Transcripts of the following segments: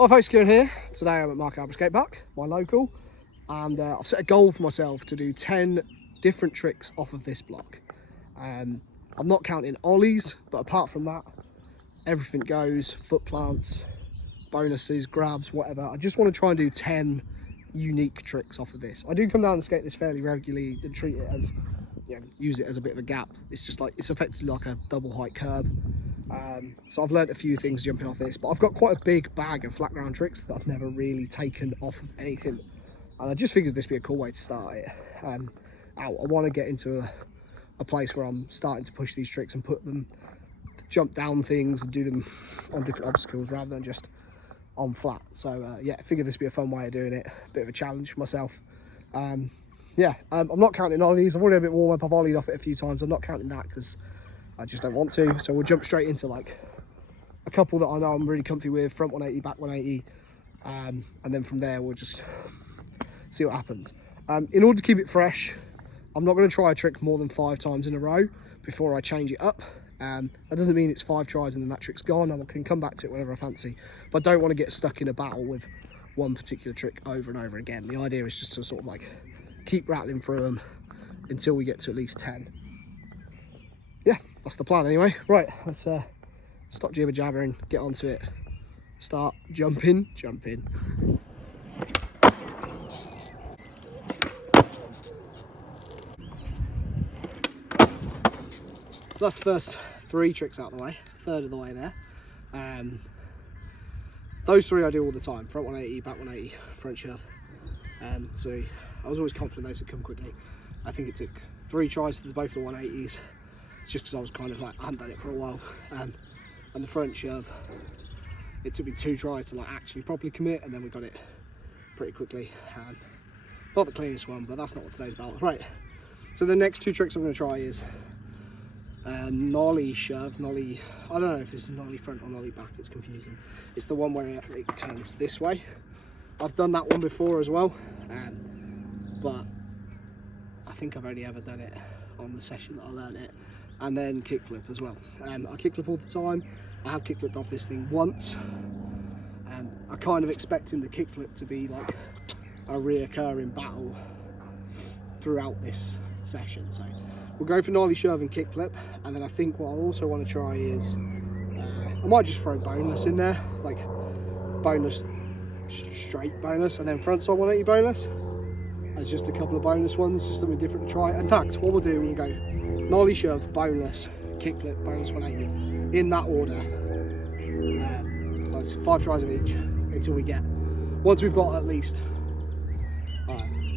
Hi folks, Kieran here. Today I'm at Mark Albert Skate Park, my local, and I've set a goal for myself to do 10 different tricks off of this block. I'm not counting ollies, but apart from that, everything goes, foot plants, bonuses, grabs, whatever. I just want to try and do 10 unique tricks off of this. I do come down and skate this fairly regularly and treat it as, use it as a bit of a gap. It's just like, it's effectively like a double height curb. So I've learned a few things jumping off this, but I've got quite a big bag of flat ground tricks that I've never really taken off of anything, and I just figured this would be a cool way to start it. I want to get into a place where I'm starting to push these tricks and put them, jump down things and do them on different obstacles rather than just on flat. So yeah, I figured this would be a fun way of doing it, a bit of a challenge for myself. I'm not counting ollies. I've already had a bit warm up. I've ollied off it a few times. I'm not counting that because I just don't want to. So we'll jump straight into like a couple that I know I'm really comfy with, front 180, back 180, and then from there we'll just see what happens. In order to keep it fresh, I'm not going to try a trick more than 5 times in a row before I change it up. That doesn't mean it's 5 tries and then that trick's gone. I can come back to it whenever I fancy, but I don't want to get stuck in a battle with one particular trick over and over again. The idea is just to sort of like keep rattling through them until we get to at least 10. Yeah, that's the plan anyway. Right, let's stop jibber jabbering, get onto it, start jumping. So that's the first 3 tricks out of the way, a third of the way there. Those 3 I do all the time, front 180, back 180, front shove. So I was always confident those would come quickly. I think it took 3 tries for both the 180s. It's just because I was kind of like, I hadn't done it for a while. And the front shove, it took me 2 tries to like actually properly commit, and then we got it pretty quickly. Not the cleanest one, but that's not what today's about. Right, so the next 2 tricks I'm going to try is nollie shove, nollie, I don't know if this is nollie front or nollie back, it's confusing. It's the one where it turns this way. I've done that one before as well, but I think I've only ever done it on the session that I learned it. And then kickflip as well. I kickflip all the time. I have kickflipped off this thing once, and I'm kind of expecting the kickflip to be like a reoccurring battle throughout this session. So we'll go for nollie shove and kickflip, and then I think what I also want to try is I might just throw bonus in there, like bonus, straight bonus, and then frontside 180 bonus. There's just a couple of bonus ones, just something different to try. In fact, what we'll do, we'll go nollie shove, bonus, kickflip, bonus 180, in that order. That's 5 tries of each until we get, once we've got at least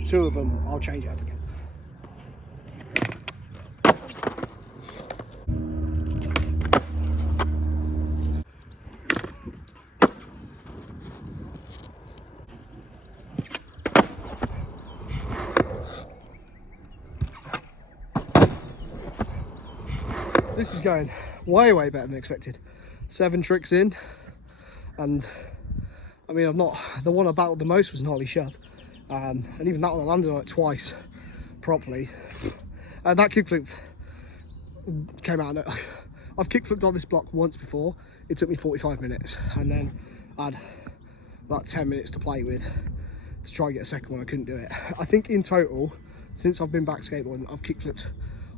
2 of them, I'll change it up again. This is going way better than expected. 7 tricks in, and I mean, the one I battled the most was nollie shove, and even that one I landed on it twice properly. And that kickflip came out. I've kickflipped on this block once before. It took me 45 minutes, and then I had about 10 minutes to play with to try and get a second one. I couldn't do it. I think in total, since I've been back skateboarding, I've kickflipped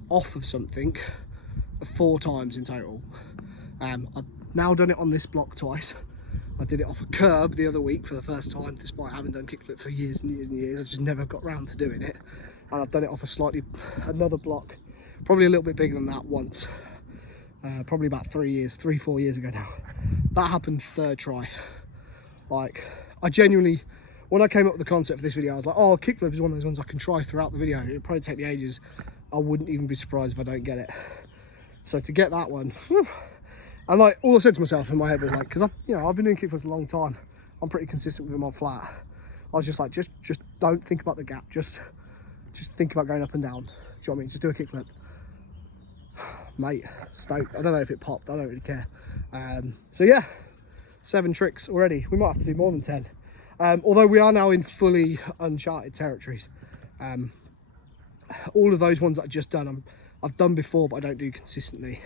off of something 4 times in total. I've now done it on this block twice. I did it off a curb the other week for the first time, despite having done kickflip for years and years and years. I just never got round to doing it. And I've done it off another block, probably a little bit bigger than that once, probably about 4 years ago now. That happened 3rd try. Like, I genuinely, when I came up with the concept for this video, I was like, oh, kickflip is one of those ones I can try throughout the video. It'll probably take me ages. I wouldn't even be surprised if I don't get it. So to get that one, whew, and like all I said to myself in my head was like, because I've been doing kickflips a long time, I'm pretty consistent with them on flat. I was just like, just don't think about the gap, just think about going up and down. Do you know what I mean? Just do a kickflip, mate. Stoked. I don't know if it popped. I don't really care. So yeah, 7 tricks already. We might have to do more than 10. Although we are now in fully uncharted territories. All of those ones that I've just done, I've done before, but I don't do consistently.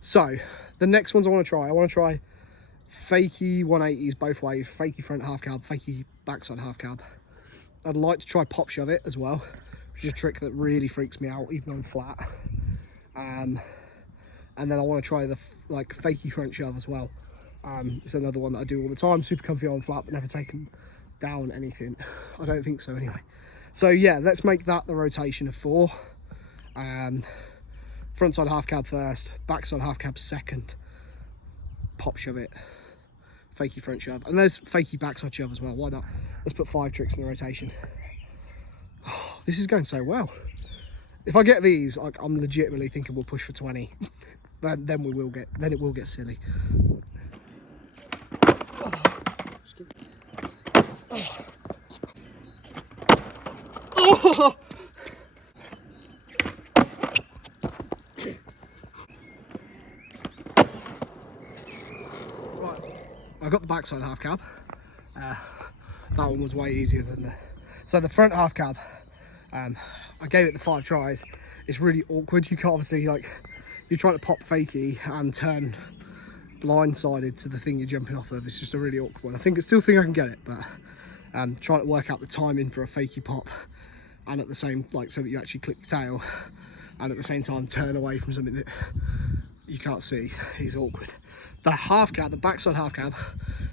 So the next ones I want to try fakie 180s both ways, fakie front half cab, fakie backside half cab. I'd like to try pop shove it as well, which is a trick that really freaks me out even on flat. And then I want to try the like fakie front shove as well. It's another one that I do all the time, super comfy on flat, but never taken down anything. I don't think so anyway. So yeah, let's make that the rotation of 4. Front side half cab first, backside half cab second, pop shove it, fakie front shove, and there's fakie backside shove as well. Why not? Let's put 5 tricks in the rotation. Oh, this is going so well. If I get these, like, I'm legitimately thinking we'll push for 20. then it will get silly. Oh. Right, I got the backside half cab. That one was way easier than the... So the front half cab, I gave it the 5 tries. It's really awkward. You can't obviously, like, you're trying to pop fakie and turn blindsided to the thing you're jumping off of. It's just a really awkward one. I still think I can get it, but trying to work out the timing for a fakie pop, and at the same, like, so that you actually clip your tail, and at the same time turn away from something that you can't see, is awkward. The half cab, the backside half cab,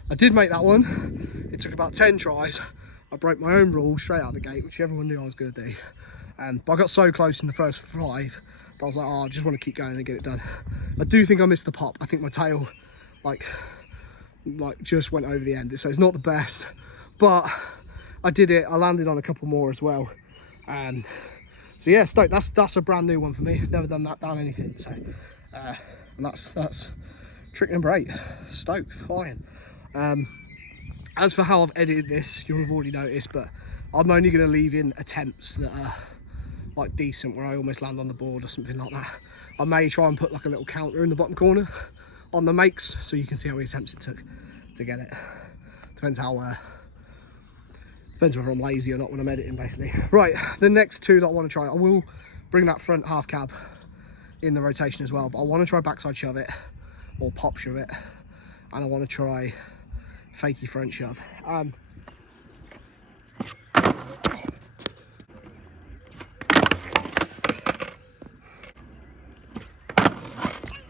I did make that one. It took about 10 tries. I broke my own rule straight out of the gate, which everyone knew I was going to do. But I got so close in the first 5 that I was like, oh, I just want to keep going and get it done. I do think I missed the pop. I think my tail, like just went over the end. So it's not the best, but I did it. I landed on a couple more as well. So yeah, stoked. That's a brand new one for me. Never done that down anything. So and that's trick number 8. Stoked, flying. As for how I've edited this, you'll have already noticed, but I'm only going to leave in attempts that are like decent, where I almost land on the board or something like that. I may try and put like a little counter in the bottom corner on the makes, so you can see how many attempts it took to get it. Depends whether I'm lazy or not when I'm editing, basically. Right, the next 2 that I want to try, I will bring that front half cab in the rotation as well, but I want to try backside shove it or pop shove it, and I want to try fakie front shove.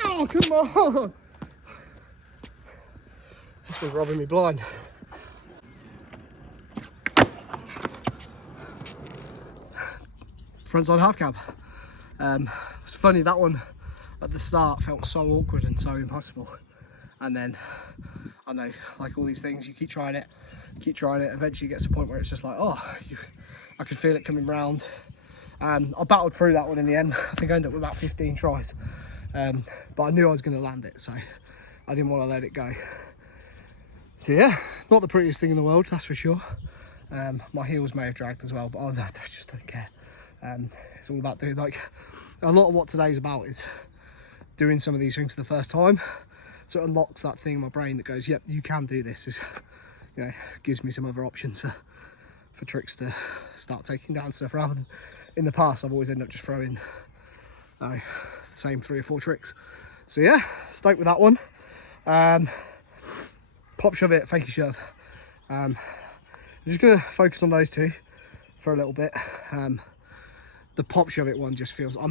Oh, come on! This was robbing me blind. Frontside half cab. It's funny, that one at the start felt so awkward and so impossible, and then I know, like all these things, you keep trying it, eventually it gets to a point where it's just like, oh, I could feel it coming round. I battled through that one in the end. I think I ended up with about 15 tries, but I knew I was going to land it, so I didn't want to let it go. So yeah, not the prettiest thing in the world, that's for sure. My heels may have dragged as well, but I just don't care. It's all about doing, like, a lot of what today's about is doing some of these things for the first time. So it unlocks that thing in my brain that goes, yep, you can do this. Is, you know, gives me some other options for tricks to start taking down stuff, rather than in the past I've always ended up just throwing the same 3 or 4 tricks. So yeah, stoked with that one. Pop shove it, fakie shove. I'm just gonna focus on those 2 for a little bit. The pop shove it one just feels, I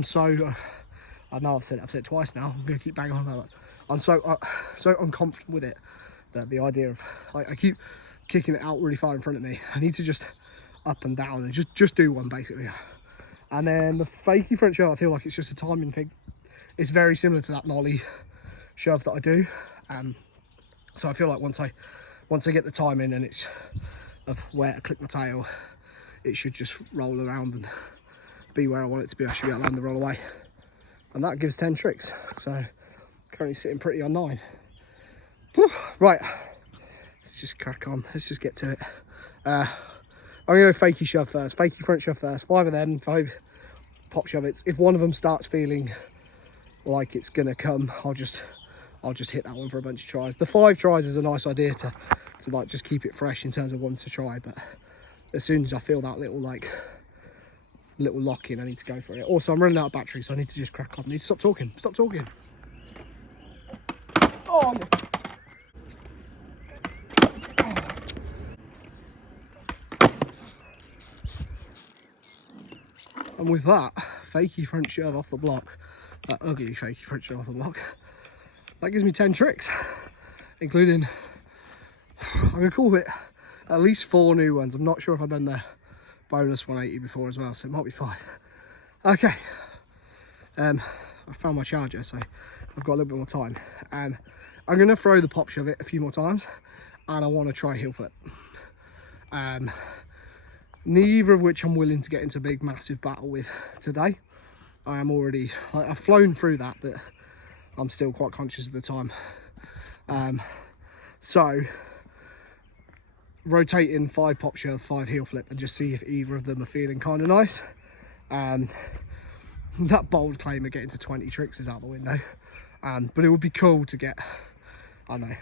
know I've said it twice now, I'm gonna keep banging on about it. I'm so uncomfortable with it, that the idea of, like, I keep kicking it out really far in front of me. I need to just up and down and just do one, basically. And then the fakie front shove, I feel like it's just a timing thing. It's very similar to that nollie shove that I do. So I feel like once I get the timing and it's of where to click my tail, it should just roll around and be where I want it to be. I should be able to land the roll away. And that gives 10 tricks. So currently sitting pretty on 9. Whew. Right, let's just crack on. Let's just get to it. I'm gonna go fakie shove first, fakie front shove first. 5 of them, 5 pop shove it. If one of them starts feeling like it's gonna come, I'll just hit that one for a bunch of tries. The 5 tries is a nice idea to like just keep it fresh in terms of ones to try, but as soon as I feel that little lock in, I need to go for it. Also, I'm running out of battery, so I need to just crack on. I need to stop talking. Oh, yeah. And with that fakey front shove off the block, that ugly fakey front shove off the block, that gives me 10 tricks, including, I'm going to call it at least 4 new ones. I'm not sure if I've done the bonus 180 before as well, so it might be 5. Okay, I found my charger, so I've got a little bit more time. I'm going to throw the pop shove it a few more times, and I want to try heel flip. Neither of which I'm willing to get into a big massive battle with today. I am already, I've flown through that, but I'm still quite conscious of the time. So rotating 5 pop shove, 5 heel flip, and just see if either of them are feeling kind of nice. That bold claim of getting to 20 tricks is out the window. But it would be cool to get, I don't know,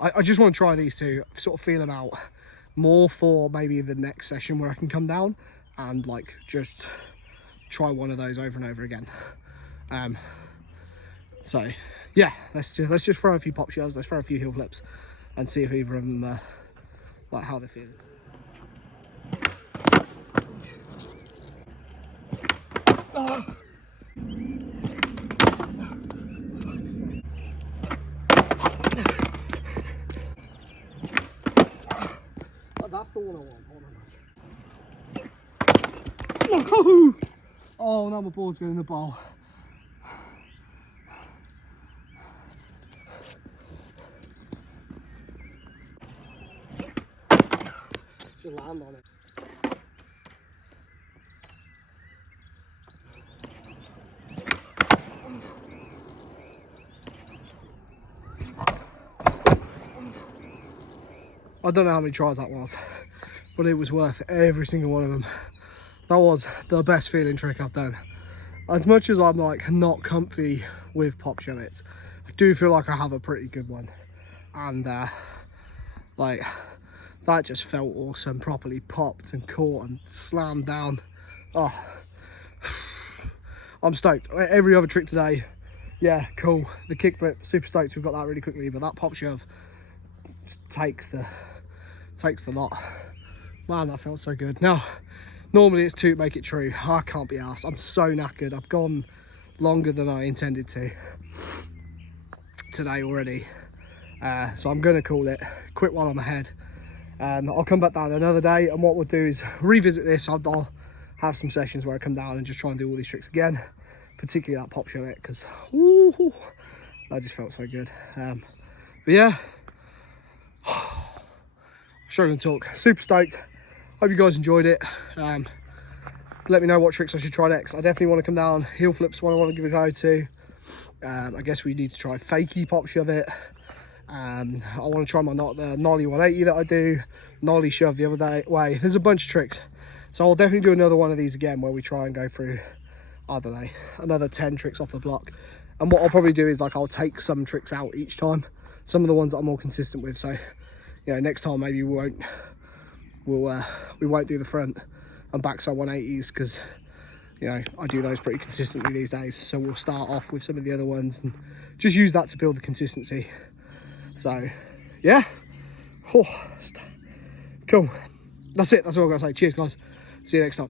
I just want to try these two, sort of feel them out more for maybe the next session where I can come down and like just try one of those over and over again. So yeah, let's just throw a few pop shoves, let's throw a few heel flips and see if either of them like how they're feeling. That's the one I want. No! Oh, now my board's going in the bowl. Just land on it. I don't know how many tries that was, but it was worth every single one of them. That was the best feeling trick I've done. As much as I'm like not comfy with pop shove-its, I do feel like I have a pretty good one. And like that just felt awesome, properly popped and caught and slammed down. Oh, I'm stoked. Every other trick today, yeah, cool. The kickflip, super stoked we've got that really quickly, but that pop shove takes the lot. Man, that felt so good. Now normally it's 2 make it true. I can't be arsed. I'm so knackered. I've gone longer than I intended to today already, so I'm gonna call it quit while I'm ahead. I'll come back down another day, and what we'll do is revisit this. I'll have some sessions where I come down and just try and do all these tricks again, particularly that pop shove it, because that just felt so good. But yeah, struggling to talk. Super stoked. Hope you guys enjoyed it. Let me know what tricks I should try next. I definitely want to come down. Heel flips one I want to give a go to. I guess we need to try fakey pop shove it. I want to try my the nollie 180 that I do, nollie shove the other way. There's a bunch of tricks, so I'll definitely do another one of these again where we try and go through, I don't know, another 10 tricks off the block. And what I'll probably do is like I'll take some tricks out each time, some of the ones that I'm more consistent with. So you know, next time maybe we won't do the front and backside 180s, because you know I do those pretty consistently these days. So we'll start off with some of the other ones and just use that to build the consistency. So yeah, cool. That's it. That's all I've got to say. Cheers guys, see you next time.